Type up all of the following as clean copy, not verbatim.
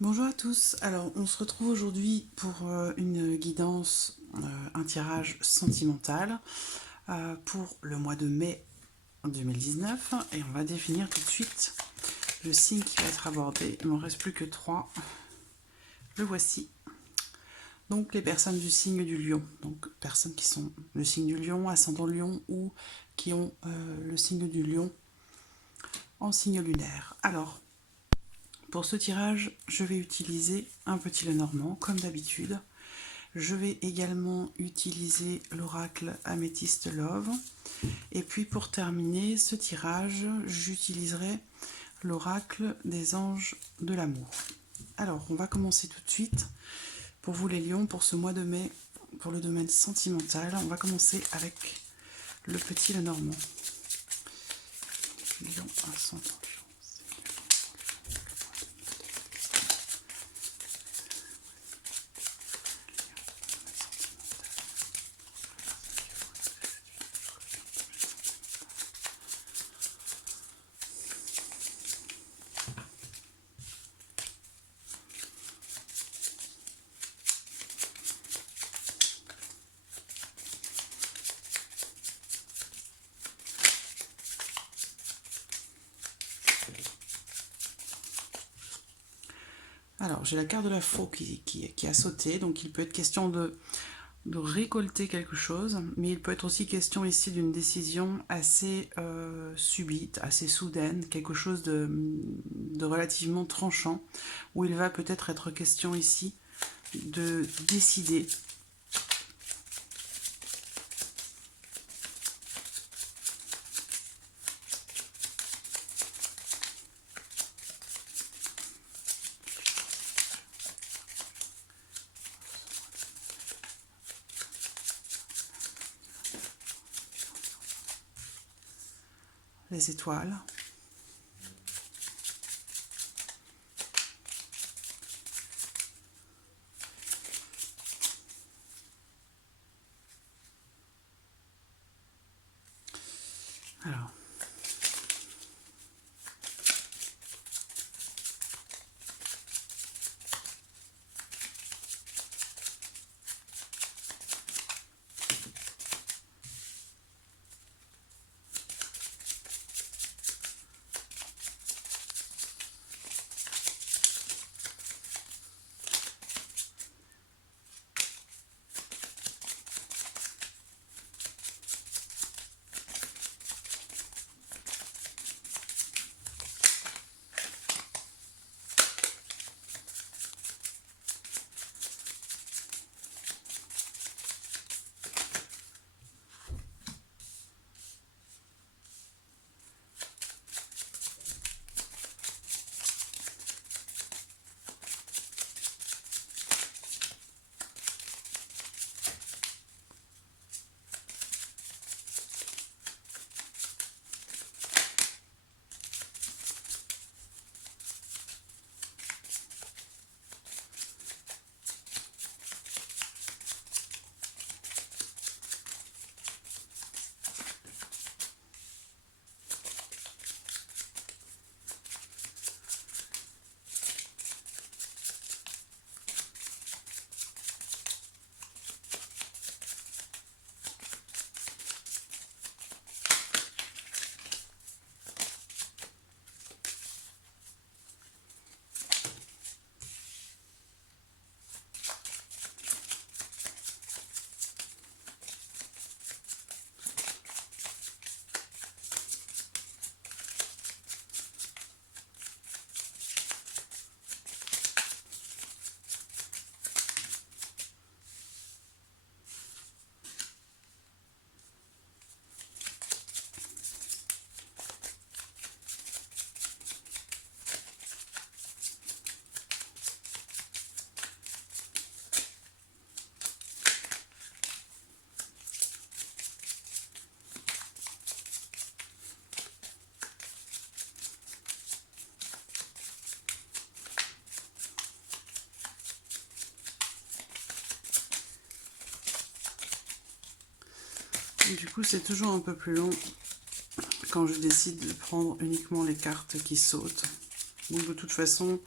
Bonjour à tous, alors on se retrouve aujourd'hui pour une guidance, un tirage sentimental pour le mois de mai 2019 et on va définir tout de suite le signe qui va être abordé. Il ne m'en reste plus que 3, le voici. Donc les personnes du signe du lion, donc personnes qui sont le signe du lion, ascendant lion ou qui ont le signe du lion en signe lunaire. Alors, pour ce tirage, je vais utiliser un petit Lenormand, comme d'habitude. Je vais également utiliser l'oracle Améthyste Love. Et puis pour terminer ce tirage, j'utiliserai l'oracle des anges de l'amour. Alors, on va commencer tout de suite. Pour vous les lions, pour ce mois de mai, pour le domaine sentimental, on va commencer avec le petit Lenormand. Lion ascendant. Alors, j'ai la carte de la faux qui a sauté, donc il peut être question de récolter quelque chose, mais il peut être aussi question ici d'une décision assez subite, assez soudaine, quelque chose de relativement tranchant, où il va peut-être être question ici de décider. Les étoiles. Alors, du coup, c'est toujours un peu plus long quand je décide de prendre uniquement les cartes qui sautent. Donc de toute façon,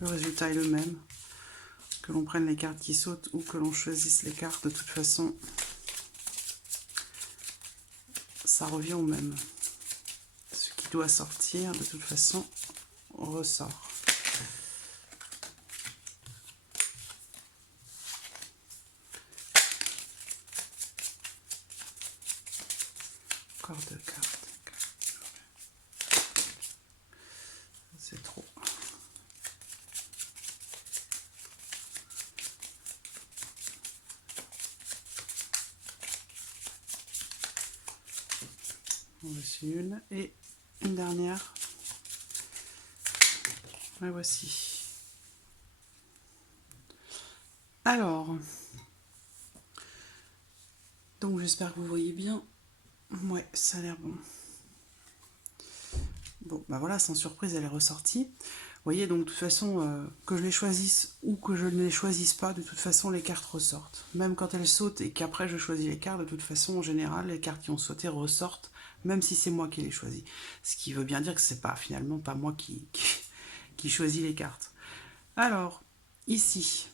Le résultat est le même. Que l'on prenne les cartes qui sautent ou que l'on choisisse les cartes, de toute façon, ça revient au même. Ce qui doit sortir, de toute façon, ressort. Encore 2 cartes. C'est trop. Voici une et une dernière. La voici. Alors, donc j'espère que vous voyez bien. Ouais, ça a l'air bon. Bon, bah voilà, sans surprise, elle est ressortie. Vous voyez, donc de toute façon, que je les choisisse ou que je ne les choisisse pas, de toute façon, les cartes ressortent. Même quand elles sautent et qu'après je choisis les cartes, de toute façon, en général, les cartes qui ont sauté ressortent, même si c'est moi qui les choisis. Ce qui veut bien dire que c'est pas finalement pas moi qui choisis les cartes. Alors, ici,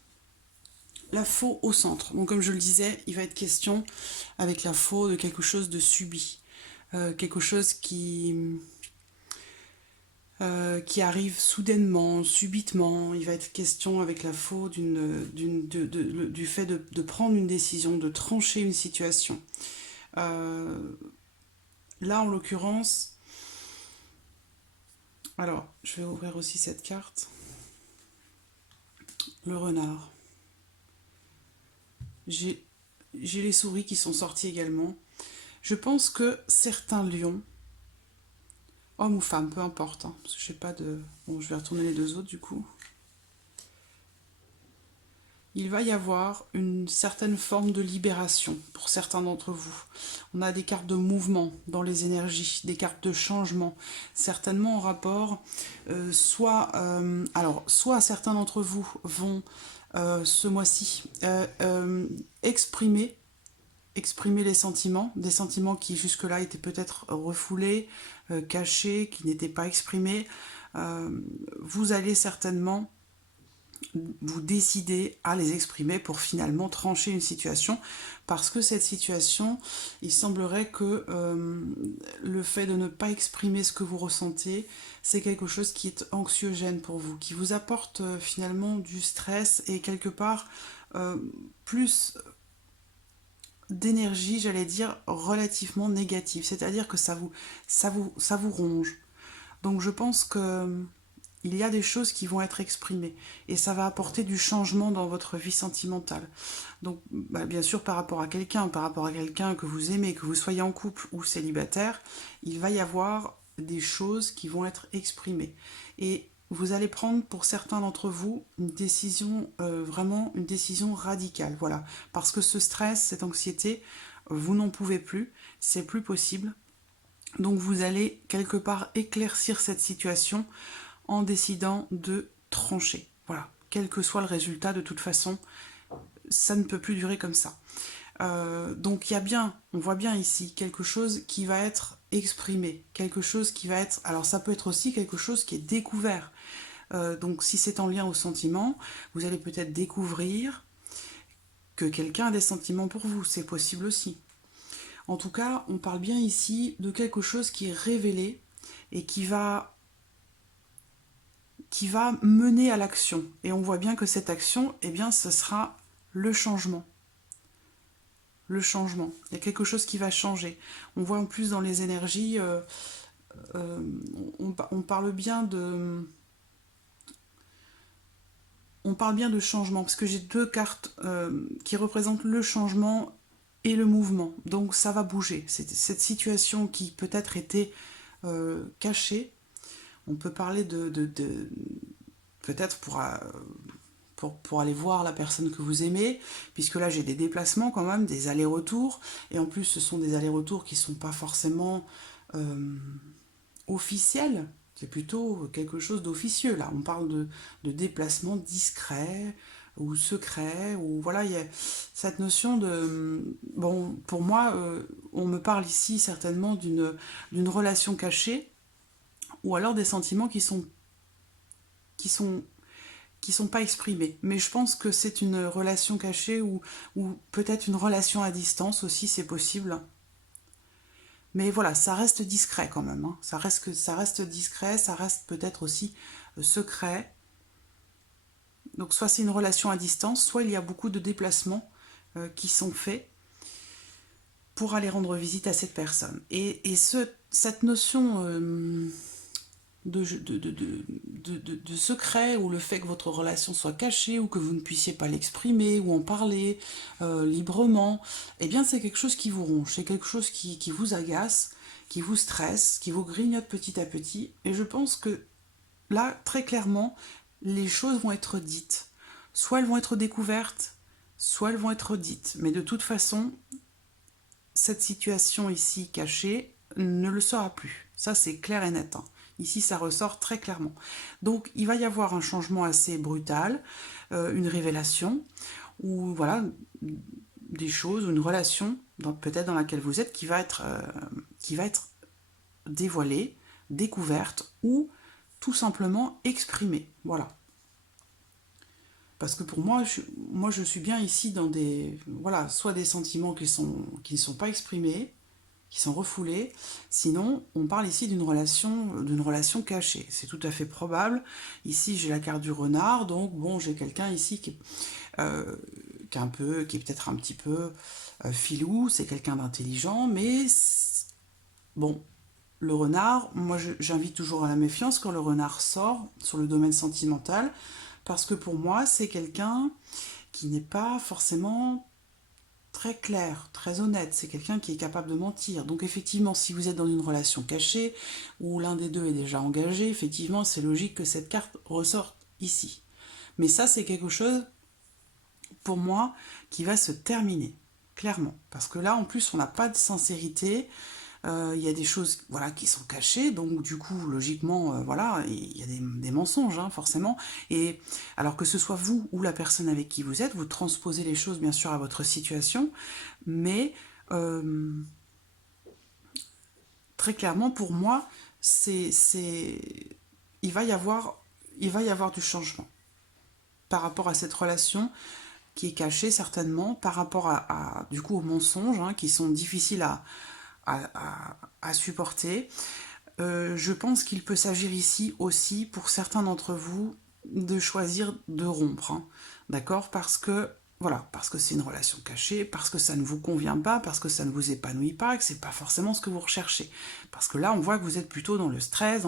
la faux au centre. Donc comme je le disais, il va être question avec la faux de quelque chose de subi. Quelque chose qui arrive soudainement, subitement. Il va être question avec la faux du fait de prendre une décision, de trancher une situation. Là, en l'occurrence, alors, je vais ouvrir aussi cette carte. Le renard. J'ai les souris qui sont sorties également. Je pense que certains lions, hommes ou femmes, peu importe, hein, parce que je sais pas de... Bon, je vais retourner les deux autres du coup. Il va y avoir une certaine forme de libération pour certains d'entre vous. On a des cartes de mouvement dans les énergies, des cartes de changement, certainement en rapport, soit certains d'entre vous vont ce mois-ci exprimer les sentiments, des sentiments qui jusque-là étaient peut-être refoulés, cachés, qui n'étaient pas exprimés. Vous allez certainement vous décider à les exprimer pour finalement trancher une situation, parce que cette situation, il semblerait que le fait de ne pas exprimer ce que vous ressentez, c'est quelque chose qui est anxiogène pour vous, qui vous apporte finalement du stress et quelque part plus d'énergie, j'allais dire, relativement négative. C'est-à-dire que ça vous ronge. Donc je pense que il y a des choses qui vont être exprimées et ça va apporter du changement dans votre vie sentimentale. Donc bien sûr par rapport à quelqu'un que vous aimez, que vous soyez en couple ou célibataire, il va y avoir des choses qui vont être exprimées. Et vous allez prendre pour certains d'entre vous une décision, vraiment une décision radicale, voilà. Parce que ce stress, cette anxiété, vous n'en pouvez plus, c'est plus possible. Donc vous allez quelque part éclaircir cette situation en décidant de trancher. Voilà, quel que soit le résultat, de toute façon, ça ne peut plus durer comme ça. Donc il y a bien, on voit bien ici, quelque chose qui va être exprimé, quelque chose qui va être... Alors ça peut être aussi quelque chose qui est découvert. Donc si c'est en lien au sentiment, vous allez peut-être découvrir que quelqu'un a des sentiments pour vous, c'est possible aussi. En tout cas, on parle bien ici de quelque chose qui est révélé et qui va mener à l'action. Et on voit bien que cette action, eh bien, ce sera le changement. Le changement. Il y a quelque chose qui va changer. On voit en plus dans les énergies, on parle bien de... On parle bien de changement, parce que j'ai deux cartes qui représentent le changement et le mouvement. Donc ça va bouger. C'est cette situation qui peut-être était cachée. On peut parler de peut-être pour aller voir la personne que vous aimez, puisque là j'ai des déplacements quand même, des allers-retours, et en plus ce sont des allers-retours qui ne sont pas forcément officiels, c'est plutôt quelque chose d'officieux. Là on parle de déplacements discrets ou secrets, ou voilà, il y a cette notion de... Bon, pour moi, on me parle ici certainement d'une relation cachée, ou alors des sentiments qui sont sont pas exprimés. Mais je pense que c'est une relation cachée ou peut-être une relation à distance aussi, c'est possible. Mais voilà, ça reste discret quand même, hein. Ça reste discret, ça reste peut-être aussi secret. Donc soit c'est une relation à distance, soit il y a beaucoup de déplacements qui sont faits pour aller rendre visite à cette personne. Cette notion de secret, ou le fait que votre relation soit cachée, ou que vous ne puissiez pas l'exprimer, ou en parler librement, eh bien c'est quelque chose qui vous ronge, c'est quelque chose qui vous agace, qui vous stresse, qui vous grignote petit à petit. Et je pense que là, très clairement, les choses vont être dites. Soit elles vont être découvertes, soit elles vont être dites. Mais de toute façon, cette situation ici cachée ne le sera plus. Ça, c'est clair et net, hein. Ici, ça ressort très clairement. Donc, il va y avoir un changement assez brutal, une révélation, ou voilà, des choses, ou une relation, peut-être dans laquelle vous êtes, qui va être dévoilée, découverte, ou tout simplement exprimée. Voilà. Parce que pour moi, je suis bien ici dans des, voilà, soit des sentiments qui ne sont pas exprimés, qui sont refoulés. Sinon, on parle ici d'une relation cachée. C'est tout à fait probable. Ici, j'ai la carte du renard, donc bon, j'ai quelqu'un ici qui est peut-être un petit peu filou. C'est quelqu'un d'intelligent, mais bon. Le renard, moi j'invite toujours à la méfiance quand le renard sort sur le domaine sentimental, parce que pour moi c'est quelqu'un qui n'est pas forcément très clair, très honnête, c'est quelqu'un qui est capable de mentir. Donc effectivement, si vous êtes dans une relation cachée, où l'un des deux est déjà engagé, effectivement c'est logique que cette carte ressorte ici. Mais ça c'est quelque chose, pour moi, qui va se terminer, clairement. Parce que là en plus on n'a pas de sincérité, il y a des choses, voilà, qui sont cachées, donc du coup logiquement voilà, il y a des mensonges, hein, forcément. Et alors que ce soit vous ou la personne avec qui vous êtes, vous transposez les choses bien sûr à votre situation, mais très clairement pour moi il va y avoir du changement par rapport à cette relation qui est cachée certainement, par rapport du coup aux mensonges, hein, qui sont difficiles à supporter. Je pense qu'il peut s'agir ici aussi, pour certains d'entre vous, de choisir de rompre, hein, d'accord? Parce que c'est une relation cachée, parce que ça ne vous convient pas, parce que ça ne vous épanouit pas, que c'est pas forcément ce que vous recherchez. Parce que là, on voit que vous êtes plutôt dans le stress,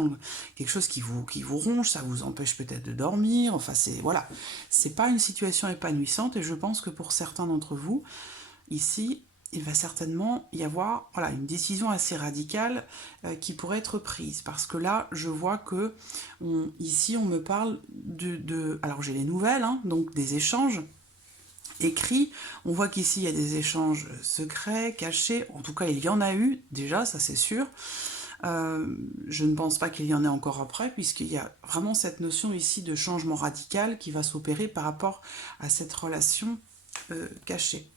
quelque chose qui vous ronge, ça vous empêche peut-être de dormir, enfin voilà. C'est pas une situation épanouissante, et je pense que pour certains d'entre vous, ici, il va certainement y avoir, voilà, une décision assez radicale qui pourrait être prise. Parce que là, je vois que ici, on me parle alors j'ai les nouvelles, hein, donc des échanges écrits. On voit qu'ici, il y a des échanges secrets, cachés. En tout cas, il y en a eu, déjà, ça c'est sûr. Je ne pense pas qu'il y en ait encore après, puisqu'il y a vraiment cette notion ici de changement radical qui va s'opérer par rapport à cette relation cachée.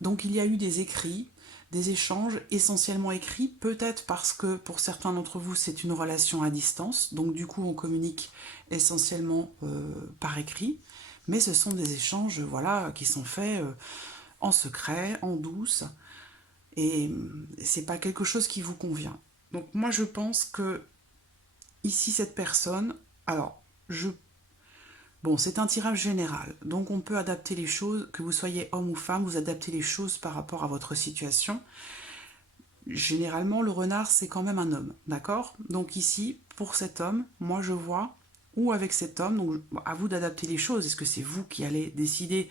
Donc il y a eu des écrits, des échanges essentiellement écrits, peut-être parce que pour certains d'entre vous c'est une relation à distance, donc du coup on communique essentiellement par écrit, mais ce sont des échanges, voilà, qui sont faits en secret, en douce, et c'est pas quelque chose qui vous convient. Donc moi je pense que ici cette personne, alors bon, c'est un tirage général, donc on peut adapter les choses, que vous soyez homme ou femme, vous adaptez les choses par rapport à votre situation. Généralement, le renard, c'est quand même un homme, d'accord? Donc ici, pour cet homme, moi je vois, ou avec cet homme, donc à vous d'adapter les choses. Est-ce que c'est vous qui allez décider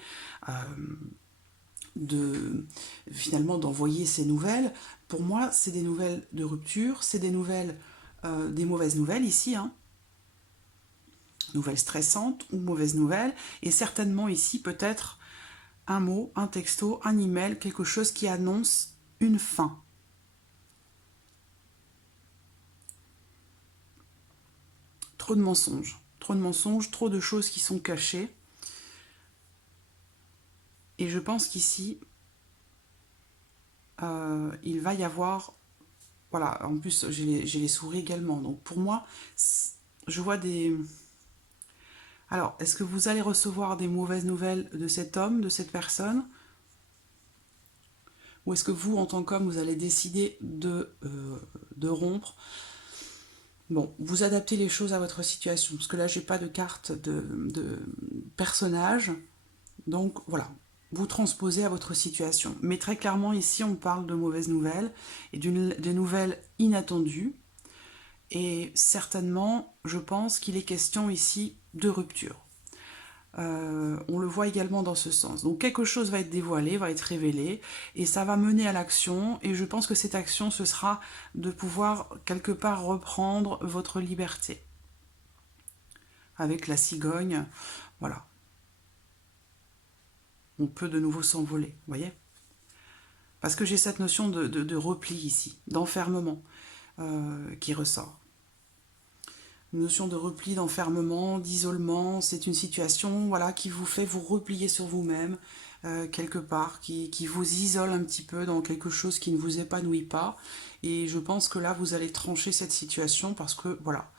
de finalement d'envoyer ces nouvelles? Pour moi, c'est des nouvelles de rupture, c'est des nouvelles, des mauvaises nouvelles ici, hein, nouvelles stressantes ou mauvaises nouvelles, et certainement ici peut-être un mot, un texto, un email, quelque chose qui annonce une fin. Trop de mensonges, trop de choses qui sont cachées. Et je pense qu'ici, il va y avoir... Voilà, en plus j'ai les souris également. Donc pour moi, je vois des... Alors, est-ce que vous allez recevoir des mauvaises nouvelles de cet homme, de cette personne? Ou est-ce que vous, en tant qu'homme, vous allez décider de rompre? Bon, vous adaptez les choses à votre situation, parce que là, j'ai pas de carte de personnage. Donc, voilà, vous transposez à votre situation. Mais très clairement, ici, on parle de mauvaises nouvelles et de nouvelles inattendues. Et certainement, je pense qu'il est question ici de rupture. On le voit également dans ce sens. Donc quelque chose va être dévoilé, va être révélé, et ça va mener à l'action, et je pense que cette action, ce sera de pouvoir quelque part reprendre votre liberté. Avec la cigogne, voilà. On peut de nouveau s'envoler, vous voyez? Parce que j'ai cette notion de repli ici, d'enfermement qui ressort. Une notion de repli, d'enfermement, d'isolement, c'est une situation voilà, qui vous fait vous replier sur vous-même, quelque part, qui vous isole un petit peu dans quelque chose qui ne vous épanouit pas. Et je pense que là, vous allez trancher cette situation parce que, voilà,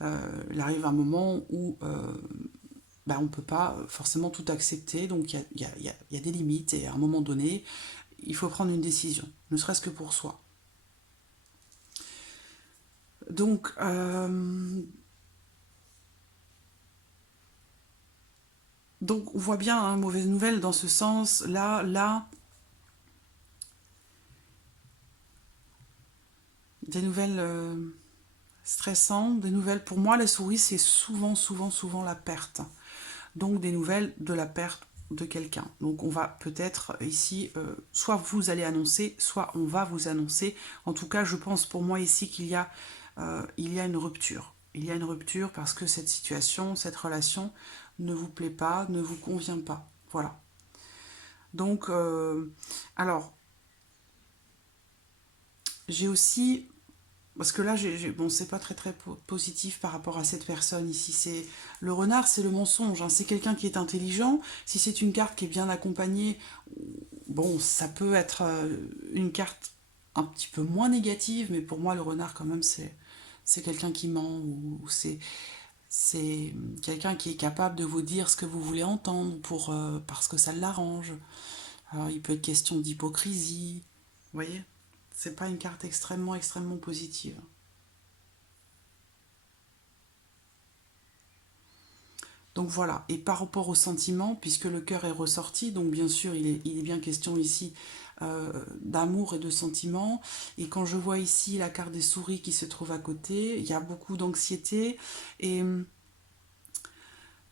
il arrive un moment où on ne peut pas forcément tout accepter, donc il y a des limites, et à un moment donné, il faut prendre une décision, ne serait-ce que pour soi. Donc, on voit bien, hein, mauvaise nouvelle dans ce sens, là, des nouvelles stressantes, des nouvelles, pour moi, la souris, c'est souvent la perte. Donc, des nouvelles de la perte de quelqu'un. Donc, on va peut-être ici, soit vous allez annoncer, soit on va vous annoncer. En tout cas, je pense pour moi ici qu'il y a une rupture. Il y a une rupture parce que cette situation, cette relation ne vous plaît pas, ne vous convient pas. Voilà. Donc, alors, j'ai aussi, parce que là, bon, c'est pas très positif par rapport à cette personne ici. C'est le renard, c'est le mensonge. Hein. C'est quelqu'un qui est intelligent. Si c'est une carte qui est bien accompagnée, bon, ça peut être une carte un petit peu moins négative, mais pour moi, le renard, quand même, c'est quelqu'un qui ment ou c'est quelqu'un qui est capable de vous dire ce que vous voulez entendre parce que ça l'arrange. Alors, il peut être question d'hypocrisie. Vous voyez? C'est pas une carte extrêmement positive. Donc voilà, et par rapport au sentiment, puisque le cœur est ressorti, donc bien sûr il est bien question ici d'amour et de sentiment. Et quand je vois ici la carte des souris qui se trouve à côté, il y a beaucoup d'anxiété et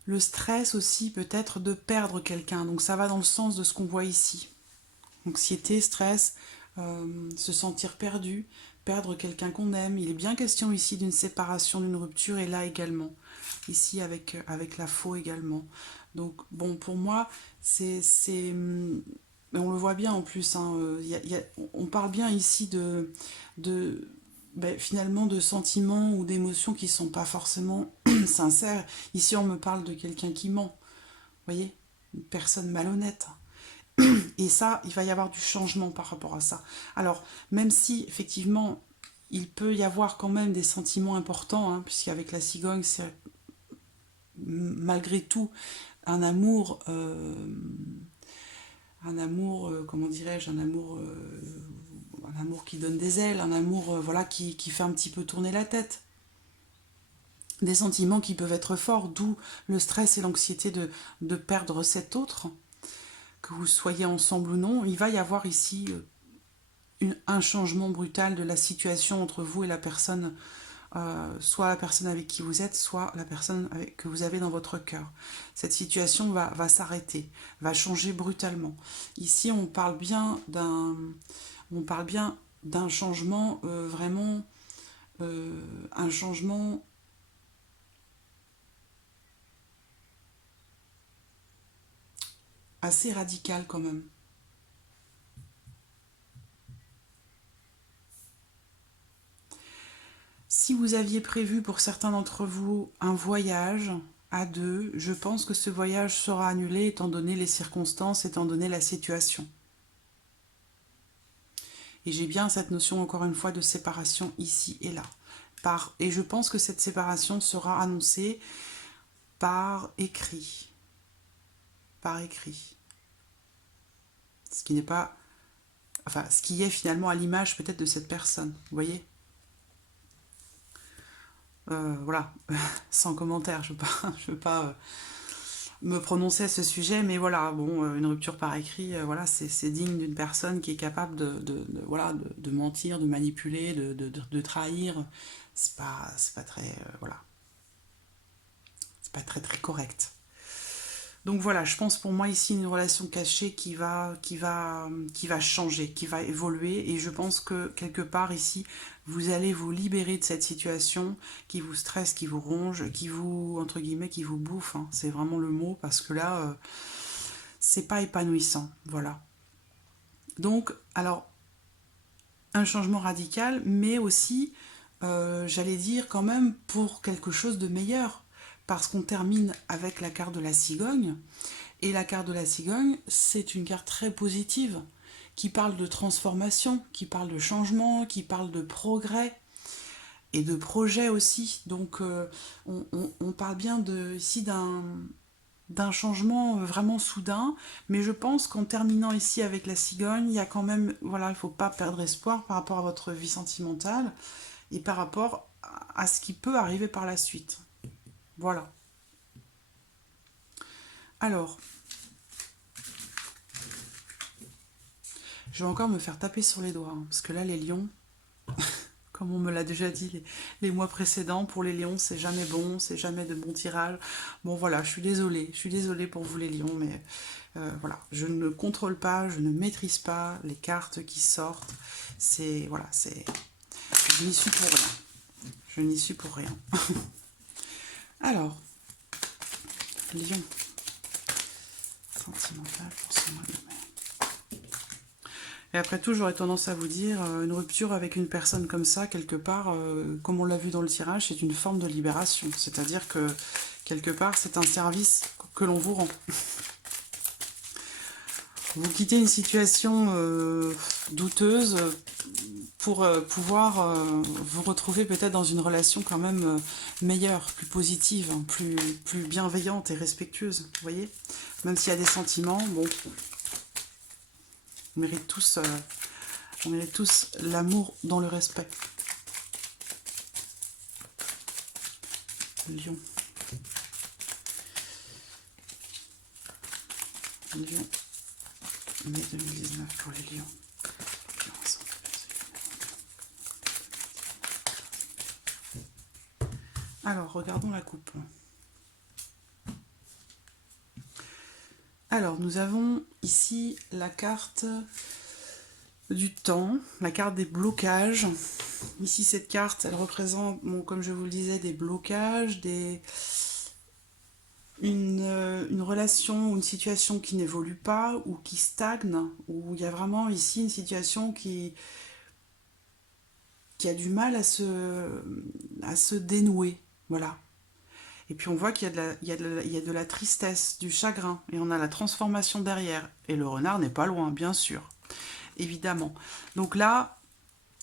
le stress aussi peut-être de perdre quelqu'un. Donc ça va dans le sens de ce qu'on voit ici. Anxiété, stress, se sentir perdu, perdre quelqu'un qu'on aime. Il est bien question ici d'une séparation, d'une rupture, et là également. Ici avec la faux également. Donc bon, pour moi, on le voit bien en plus, hein, on parle bien ici de finalement de sentiments ou d'émotions qui ne sont pas forcément sincères. Ici, on me parle de quelqu'un qui ment. Vous voyez? Une personne malhonnête. Et ça, il va y avoir du changement par rapport à ça. Alors, même si, effectivement, il peut y avoir quand même des sentiments importants, hein, puisqu'avec la cigogne, c'est malgré tout un amour, comment dirais-je, un amour qui donne des ailes, un amour voilà, qui fait un petit peu tourner la tête. Des sentiments qui peuvent être forts, d'où le stress et l'anxiété de perdre cet autre, que vous soyez ensemble ou non. Il va y avoir ici un changement brutal de la situation entre vous et la personne, soit la personne avec qui vous êtes, soit la personne que vous avez dans votre cœur. Cette situation va s'arrêter, va changer brutalement. Ici, on parle bien d'un changement vraiment, un changement assez radical quand même. Si vous aviez prévu pour certains d'entre vous un voyage à deux, je pense que ce voyage sera annulé étant donné les circonstances, étant donné la situation. Et j'ai bien cette notion encore une fois de séparation ici et là. et je pense que cette séparation sera annoncée par écrit. Par écrit. Ce qui n'est pas... Enfin, ce qui est finalement à l'image peut-être de cette personne, vous voyez. Voilà, sans commentaire, je veux pas me prononcer à ce sujet, mais voilà, bon, une rupture par écrit, voilà, c'est digne d'une personne qui est capable voilà, de mentir, de manipuler, de trahir. C'est pas très, voilà, c'est pas très très correct. Donc voilà, je pense pour moi ici une relation cachée qui va changer, qui va évoluer, et je pense que quelque part ici, vous allez vous libérer de cette situation qui vous stresse, qui vous ronge, qui vous, entre guillemets, qui vous bouffe, hein. C'est vraiment le mot, parce que là, c'est pas épanouissant, voilà. Donc, alors, un changement radical, mais aussi, j'allais dire quand même pour quelque chose de meilleur, parce qu'on termine avec la carte de la cigogne, et la carte de la cigogne, c'est une carte très positive, qui parle de transformation, qui parle de changement, qui parle de progrès, et de projet aussi. Donc on parle bien ici d'un changement vraiment soudain, mais je pense qu'en terminant ici avec la cigogne, il y a quand même, voilà, il ne faut pas perdre espoir par rapport à votre vie sentimentale, et par rapport à ce qui peut arriver par la suite. Voilà. Alors, je vais encore me faire taper sur les doigts, hein, parce que là, les lions, comme on me l'a déjà dit les mois précédents, pour les lions, c'est jamais bon, c'est jamais de bon tirage. Bon, voilà, je suis désolée pour vous les lions, mais voilà, je ne contrôle pas, je ne maîtrise pas les cartes qui sortent. C'est, voilà, c'est... Je n'y suis pour rien. Je n'y suis pour rien. Alors, lion, sentimental pour ce mois de mai. Et après tout, j'aurais tendance à vous dire, une rupture avec une personne comme ça, quelque part, comme on l'a vu dans le tirage, c'est une forme de libération. C'est-à-dire que, quelque part, c'est un service que l'on vous rend. Vous quittez une situation douteuse pour pouvoir vous retrouver peut-être dans une relation quand même meilleure, plus positive, hein, plus bienveillante et respectueuse, vous voyez. Même s'il y a des sentiments, bon, on mérite tous l'amour dans le respect. Lion. Lion. Mai 2019 pour les lions. Alors, regardons la coupe. Alors, nous avons ici la carte du temps, la carte des blocages. Ici, cette carte, elle représente, bon, comme je vous le disais, des blocages, une relation ou une situation qui n'évolue pas ou qui stagne, où il y a vraiment ici une situation qui a du mal à se dénouer. Voilà. Et puis on voit qu'il y a de la tristesse, du chagrin, et on a la transformation derrière. Et le renard n'est pas loin, bien sûr, évidemment. Donc là,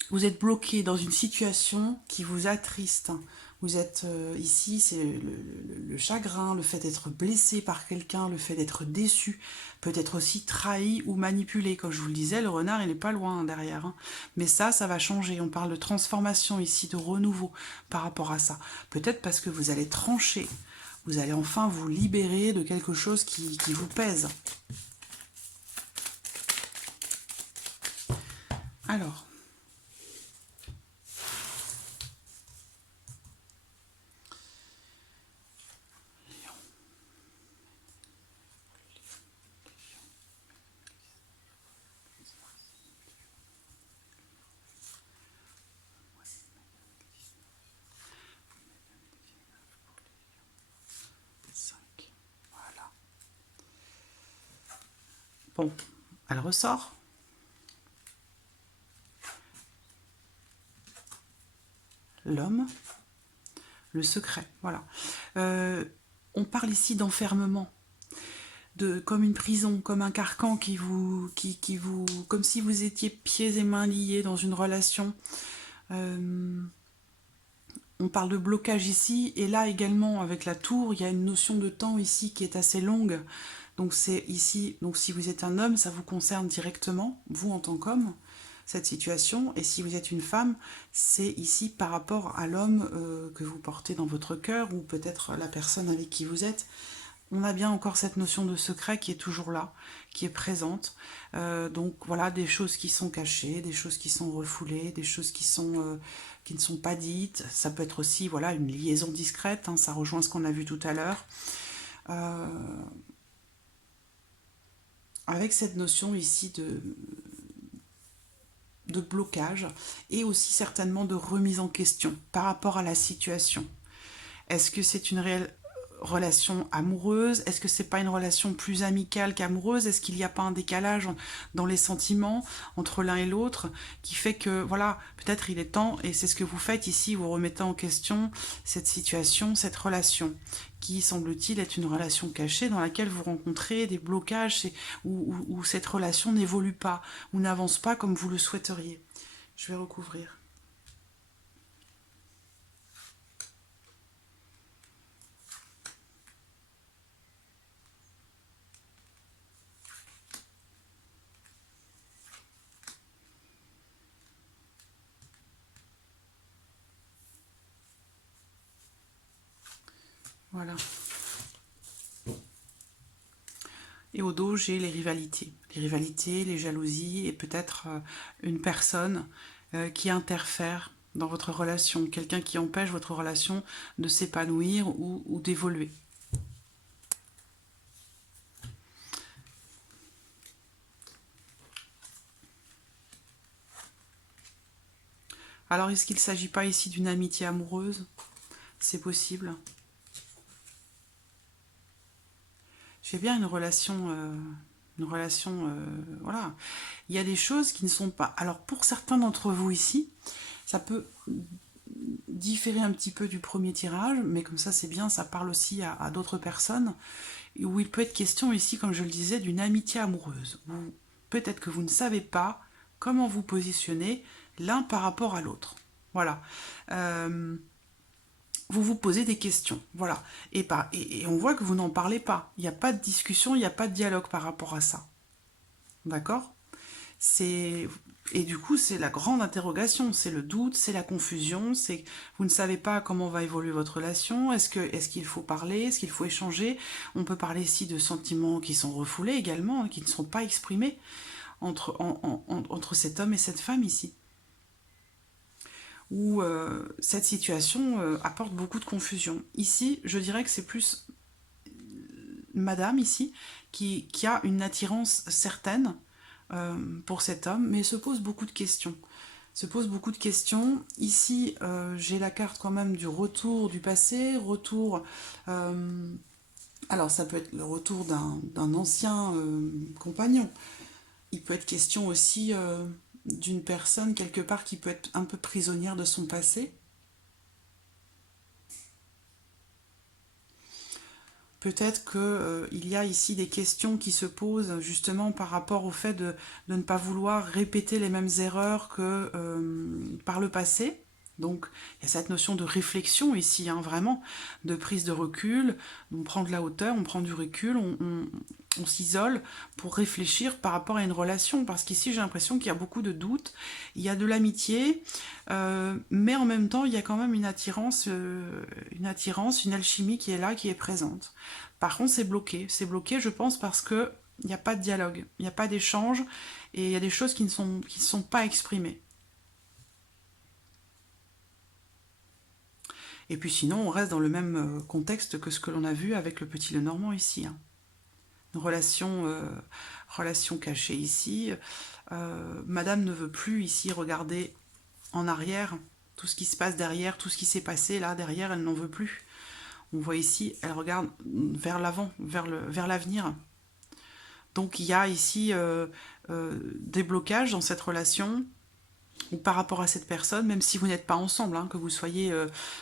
vous êtes bloqué dans une situation qui vous attriste. Vous êtes ici, c'est le chagrin, le fait d'être blessé par quelqu'un, le fait d'être déçu, peut-être aussi trahi ou manipulé. Comme je vous le disais, le renard, il n'est pas loin derrière, hein. Mais ça va changer. On parle de transformation ici, de renouveau par rapport à ça. Peut-être parce que vous allez trancher. Vous allez enfin vous libérer de quelque chose qui vous pèse. Alors... Voilà. Bon, elle ressort. L'homme, le secret, voilà. On parle ici d'enfermement, comme une prison, comme un carcan qui vous, comme si vous étiez pieds et mains liés dans une relation. on parle de blocage ici, et là également avec la tour, il y a une notion de temps ici qui est assez longue. Donc c'est ici, donc si vous êtes un homme, ça vous concerne directement, vous en tant qu'homme, cette situation. Et si vous êtes une femme, c'est ici par rapport à l'homme que vous portez dans votre cœur, ou peut-être la personne avec qui vous êtes. On a bien encore cette notion de secret qui est toujours là, qui est présente. Donc voilà, des choses qui sont cachées, des choses qui sont refoulées, des choses qui ne sont pas dites. Ça peut être aussi voilà, une liaison discrète, hein, ça rejoint ce qu'on a vu tout à l'heure. Avec cette notion ici de blocage et aussi certainement de remise en question par rapport à la situation. Est-ce que c'est une réelle relation amoureuse? Est-ce que c'est pas une relation plus amicale qu'amoureuse? Est-ce qu'il n'y a pas un décalage dans les sentiments entre l'un et l'autre qui fait que, voilà, peut-être il est temps, et c'est ce que vous faites ici, vous remettez en question cette situation, cette relation, qui semble-t-il est une relation cachée dans laquelle vous rencontrez des blocages où cette relation n'évolue pas, ou n'avance pas comme vous le souhaiteriez. Je vais recouvrir. Voilà. Et au dos, j'ai les rivalités. Les rivalités, les jalousies, et peut-être une personne qui interfère dans votre relation, quelqu'un qui empêche votre relation de s'épanouir ou d'évoluer. Alors, est-ce qu'il ne s'agit pas ici d'une amitié amoureuse? C'est possible. J'ai bien une relation... voilà. Il y a des choses qui ne sont pas... Alors, pour certains d'entre vous ici, ça peut différer un petit peu du premier tirage, mais comme ça, c'est bien, ça parle aussi à d'autres personnes, où il peut être question ici, comme je le disais, d'une amitié amoureuse. Peut-être que vous ne savez pas comment vous positionner l'un par rapport à l'autre. Voilà. Vous vous posez des questions, voilà. Et on voit que vous n'en parlez pas. Il n'y a pas de discussion, il n'y a pas de dialogue par rapport à ça. D'accord? Et du coup, c'est la grande interrogation, c'est le doute, c'est la confusion, c'est vous ne savez pas comment va évoluer votre relation, est-ce qu'il faut parler, est-ce qu'il faut échanger. On peut parler ici de sentiments qui sont refoulés également, qui ne sont pas exprimés entre cet homme et cette femme ici. Où cette situation apporte beaucoup de confusion. Ici, je dirais que c'est plus madame ici qui a une attirance certaine pour cet homme, mais se pose beaucoup de questions. Ici, j'ai la carte quand même du retour du passé, alors ça peut être le retour d'un ancien compagnon. Il peut être question aussi d'une personne quelque part qui peut être un peu prisonnière de son passé. Peut-être qu'il y a ici des questions qui se posent justement par rapport au fait de ne pas vouloir répéter les mêmes erreurs que par le passé. Donc il y a cette notion de réflexion ici, hein, vraiment, de prise de recul. On prend de la hauteur, on prend du recul, on s'isole pour réfléchir par rapport à une relation. Parce qu'ici j'ai l'impression qu'il y a beaucoup de doutes, il y a de l'amitié, mais en même temps il y a quand même une attirance, une alchimie qui est là, qui est présente. Par contre c'est bloqué je pense parce que il n'y a pas de dialogue, il n'y a pas d'échange, et il y a des choses qui ne sont pas exprimées. Et puis sinon, on reste dans le même contexte que ce que l'on a vu avec le petit Lenormand ici. Hein. Une relation cachée ici. Madame ne veut plus ici regarder en arrière tout ce qui se passe derrière, tout ce qui s'est passé là derrière, elle n'en veut plus. On voit ici, elle regarde vers l'avant, vers l'avenir. Donc il y a ici des blocages dans cette relation. ou par rapport à cette personne, même si vous n'êtes pas ensemble, hein, que vous soyez,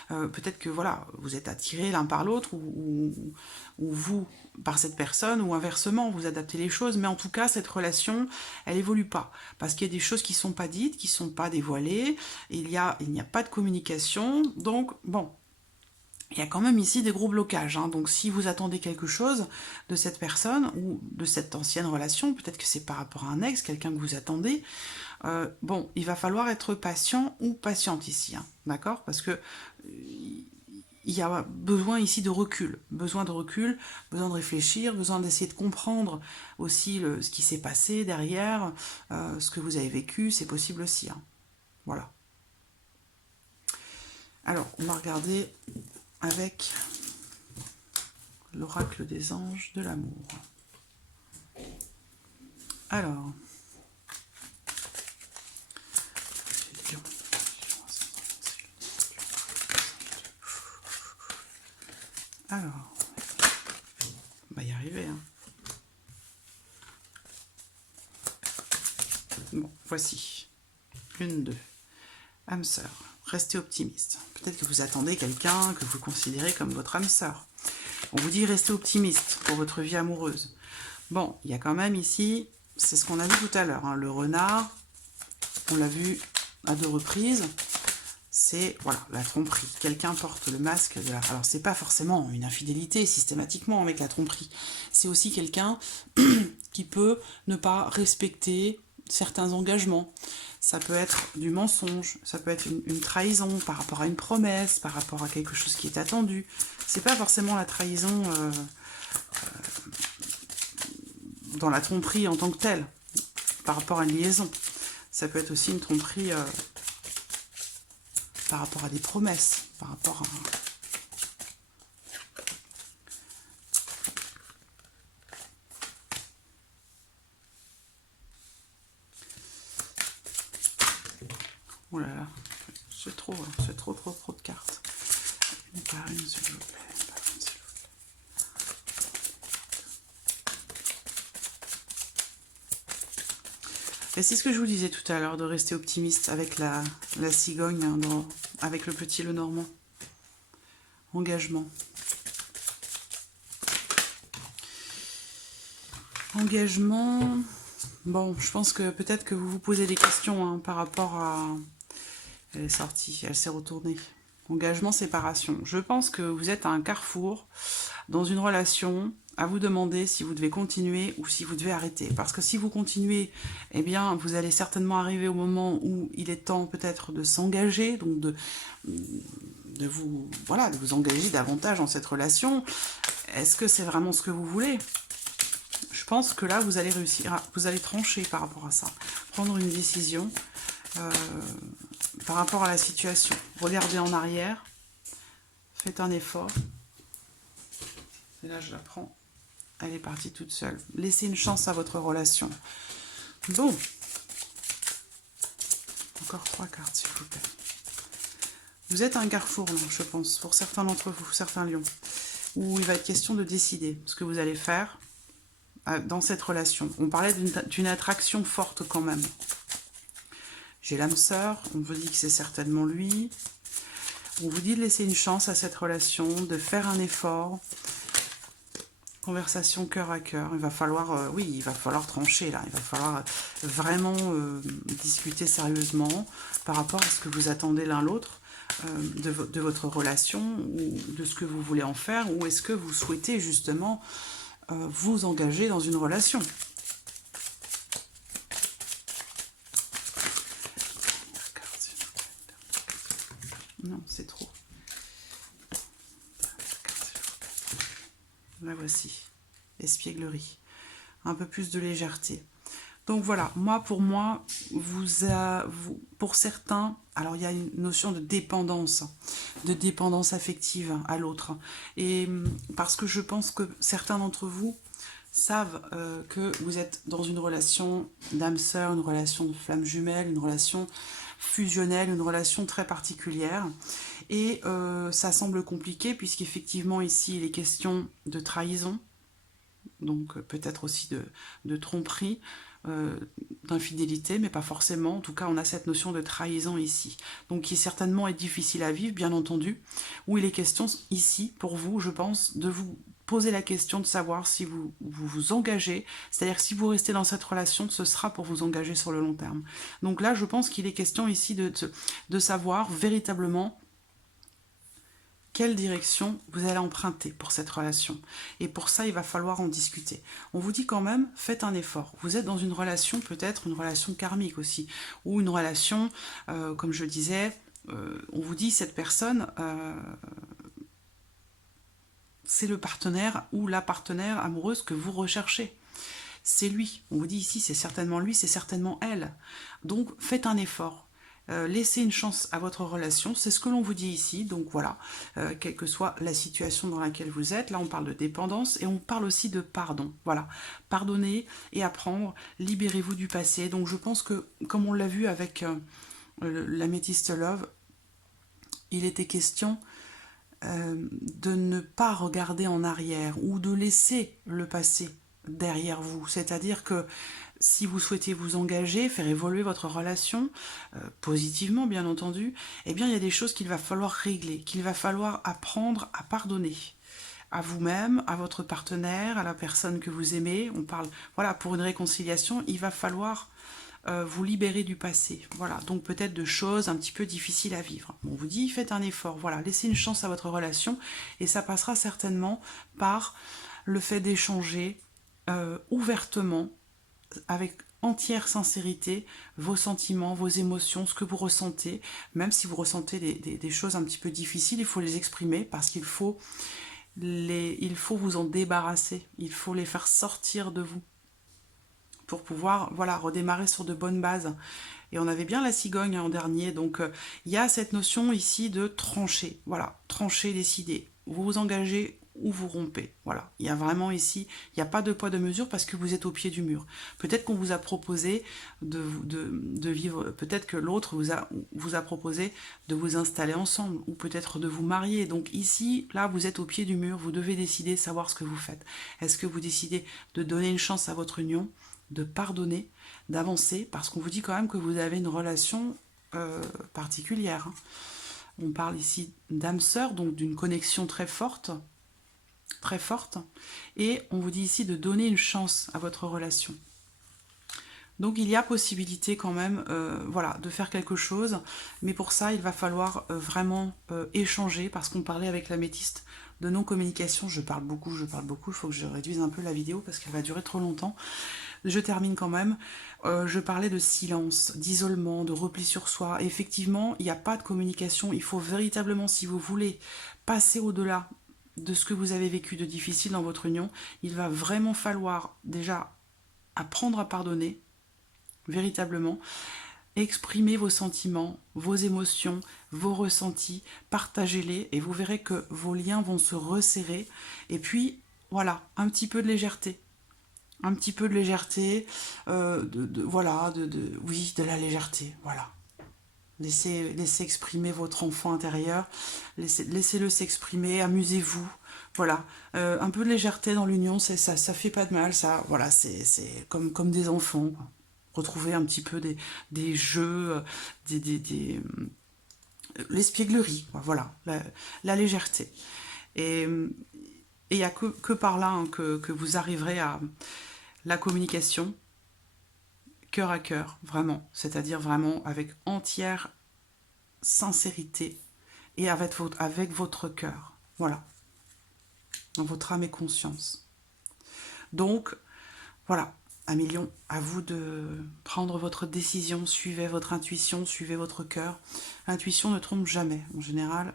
peut-être que voilà, vous êtes attirés l'un par l'autre, ou vous par cette personne, ou inversement, vous adaptez les choses, mais en tout cas, cette relation, elle évolue pas, parce qu'il y a des choses qui sont pas dites, qui sont pas dévoilées, il n'y a pas de communication, donc bon, il y a quand même ici des gros blocages, hein. Donc si vous attendez quelque chose de cette personne ou de cette ancienne relation, peut-être que c'est par rapport à un ex, quelqu'un que vous attendez, bon, il va falloir être patient ou patiente ici, hein, d'accord? Parce que il y a besoin ici de recul, besoin de réfléchir, besoin d'essayer de comprendre aussi ce qui s'est passé derrière, ce que vous avez vécu, c'est possible aussi, hein. Voilà. Alors, on va regarder avec l'oracle des anges de l'amour. Alors, on va y arriver, hein. Bon, voici. 1, 2. Âme sœur, restez optimiste. Peut-être que vous attendez quelqu'un que vous considérez comme votre âme sœur. On vous dit restez optimiste pour votre vie amoureuse. Bon, il y a quand même ici, c'est ce qu'on a vu tout à l'heure, hein, le renard, on l'a vu à 2 reprises, c'est voilà, la tromperie. Quelqu'un porte le masque de la... Alors, c'est pas forcément une infidélité systématiquement avec la tromperie. C'est aussi quelqu'un qui peut ne pas respecter certains engagements. Ça peut être du mensonge, ça peut être une trahison par rapport à une promesse, par rapport à quelque chose qui est attendu. C'est pas forcément la trahison dans la tromperie en tant que telle, par rapport à une liaison. Ça peut être aussi une tromperie par rapport à des promesses, par rapport à... Oh là là, c'est trop de cartes. Une par une, s'il vous plaît. Et c'est ce que je vous disais tout à l'heure, de rester optimiste avec la cigogne, hein, avec le petit Lenormand. Engagement. Engagement. Bon, je pense que peut-être que vous vous posez des questions, hein, par rapport à... Elle est sortie, elle s'est retournée. Engagement, séparation. Je pense que vous êtes à un carrefour dans une relation, à vous demander si vous devez continuer ou si vous devez arrêter. Parce que si vous continuez, eh bien, vous allez certainement arriver au moment où il est temps peut-être de s'engager, donc de vous engager davantage dans cette relation. Est-ce que c'est vraiment ce que vous voulez? Je pense que là, vous allez réussir, vous allez trancher par rapport à ça. Prendre une décision par rapport à la situation. Regardez en arrière, faites un effort. Et là, je la prends. Elle est partie toute seule. Laissez une chance à votre relation. Bon. Encore 3 cartes, s'il vous plaît. Vous êtes à un carrefour, là, je pense, pour certains d'entre vous, certains lions, où il va être question de décider ce que vous allez faire dans cette relation. On parlait d'une attraction forte quand même. J'ai l'âme sœur, on vous dit que c'est certainement lui. On vous dit de laisser une chance à cette relation, de faire un effort. Conversation cœur à cœur. Il va falloir, oui, il va falloir trancher là. Il va falloir vraiment discuter sérieusement par rapport à ce que vous attendez l'un l'autre de votre relation, ou de ce que vous voulez en faire, ou est-ce que vous souhaitez justement vous engager dans une relation. Non, c'est trop. La voici. Espièglerie. Un peu plus de légèreté. Donc voilà, pour moi, pour certains, alors il y a une notion de dépendance affective à l'autre. Et parce que je pense que certains d'entre vous savent que vous êtes dans une relation d'âme sœur, une relation de flamme jumelle, une relation fusionnelle, une relation très particulière. Et ça semble compliqué puisqu'effectivement ici il est question de trahison, donc peut-être aussi de tromperie, d'infidélité, mais pas forcément. En tout cas, on a cette notion de trahison ici, donc qui certainement est difficile à vivre, bien entendu, où il est question ici, pour vous, je pense, de vous poser la question de savoir si vous engagez, c'est-à-dire que si vous restez dans cette relation, ce sera pour vous engager sur le long terme. Donc là, je pense qu'il est question ici de savoir véritablement quelle direction vous allez emprunter pour cette relation. Et pour ça, il va falloir en discuter. On vous dit quand même, faites un effort. Vous êtes dans une relation, peut-être une relation karmique aussi, ou une relation, comme je le disais, on vous dit, cette personne, c'est le partenaire ou la partenaire amoureuse que vous recherchez. C'est lui. On vous dit ici, c'est certainement lui, c'est certainement elle. Donc, faites un effort. Laissez une chance à votre relation, c'est ce que l'on vous dit ici, donc voilà, quelle que soit la situation dans laquelle vous êtes, là on parle de dépendance et on parle aussi de pardon, voilà, pardonnez et apprendre, libérez-vous du passé, donc je pense que, comme on l'a vu avec l'Amethyst Love, il était question de ne pas regarder en arrière ou de laisser le passé derrière vous, c'est-à-dire que si vous souhaitez vous engager, faire évoluer votre relation, positivement bien entendu, eh bien il y a des choses qu'il va falloir régler, qu'il va falloir apprendre à pardonner à vous-même, à votre partenaire, à la personne que vous aimez. On parle, voilà, pour une réconciliation, il va falloir vous libérer du passé. Voilà, donc peut-être de choses un petit peu difficiles à vivre. On vous dit, faites un effort, voilà, laissez une chance à votre relation et ça passera certainement par le fait d'échanger ouvertement, avec entière sincérité, vos sentiments, vos émotions, ce que vous ressentez, même si vous ressentez des choses un petit peu difficiles, il faut les exprimer parce qu'il faut vous en débarrasser, il faut les faire sortir de vous pour pouvoir, voilà, redémarrer sur de bonnes bases. Et on avait bien la cigogne en dernier, donc il y a cette notion ici de trancher, voilà, trancher, décider. Vous vous engagez ou vous rompez, voilà. Il y a vraiment ici, il n'y a pas de poids de mesure parce que vous êtes au pied du mur. Peut-être qu'on vous a proposé de vivre, peut-être que l'autre vous a proposé de vous installer ensemble ou peut-être de vous marier. Donc ici, là, vous êtes au pied du mur, vous devez décider, savoir ce que vous faites. Est-ce que vous décidez de donner une chance à votre union, de pardonner, d'avancer, parce qu'on vous dit quand même que vous avez une relation particulière. On parle ici d'âme sœur, donc d'une connexion très forte, et on vous dit ici de donner une chance à votre relation. Donc il y a possibilité quand même, voilà, de faire quelque chose, mais pour ça il va falloir vraiment échanger, parce qu'on parlait avec l'améthyste de non-communication. Je parle beaucoup, il faut que je réduise un peu la vidéo parce qu'elle va durer trop longtemps. Je termine quand même. Je parlais de silence, d'isolement, de repli sur soi. Et effectivement, il n'y a pas de communication. Il faut véritablement, si vous voulez passer au-delà de ce que vous avez vécu de difficile dans votre union, il va vraiment falloir déjà apprendre à pardonner, véritablement, exprimer vos sentiments, vos émotions, vos ressentis, partagez-les et vous verrez que vos liens vont se resserrer. Et puis, voilà, un petit peu de légèreté. Un petit peu de légèreté, oui, de la légèreté, voilà. Laissez exprimer votre enfant intérieur, laissez-le s'exprimer, amusez-vous, voilà. Un peu de légèreté dans l'union, ça fait pas de mal, ça, voilà, c'est comme des enfants, quoi. Retrouver un petit peu des jeux, l'espièglerie, voilà, la légèreté. Et il n'y a que par là hein, que vous arriverez à la communication, cœur à cœur, vraiment, c'est-à-dire vraiment avec entière sincérité et avec votre cœur, voilà, dans votre âme et conscience. Donc, voilà, Amélion, à vous de prendre votre décision, suivez votre intuition, suivez votre cœur. L'intuition ne trompe jamais, en général.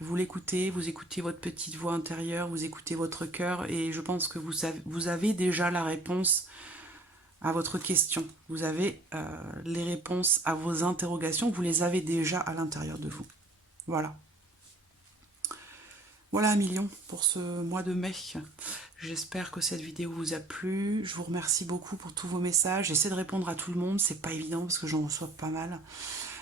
Vous l'écoutez, vous écoutez votre petite voix intérieure, vous écoutez votre cœur et je pense que vous avez déjà la réponse à votre question. Vous avez les réponses à vos interrogations, vous les avez déjà à l'intérieur de vous. Voilà. Voilà 1 million pour ce mois de mai. J'espère que cette vidéo vous a plu. Je vous remercie beaucoup pour tous vos messages. J'essaie de répondre à tout le monde, c'est pas évident parce que j'en reçois pas mal.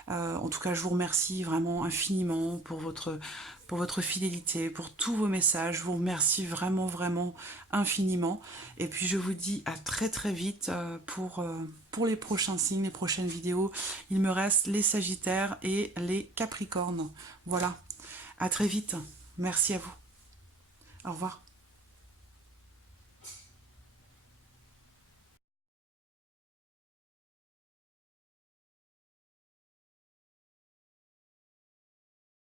En tout cas, je vous remercie vraiment infiniment pour votre fidélité, pour tous vos messages. Je vous remercie vraiment, vraiment infiniment. Et puis, je vous dis à très, très vite pour les prochains signes, les prochaines vidéos. Il me reste les Sagittaires et les Capricornes. Voilà. À très vite. Merci à vous. Au revoir.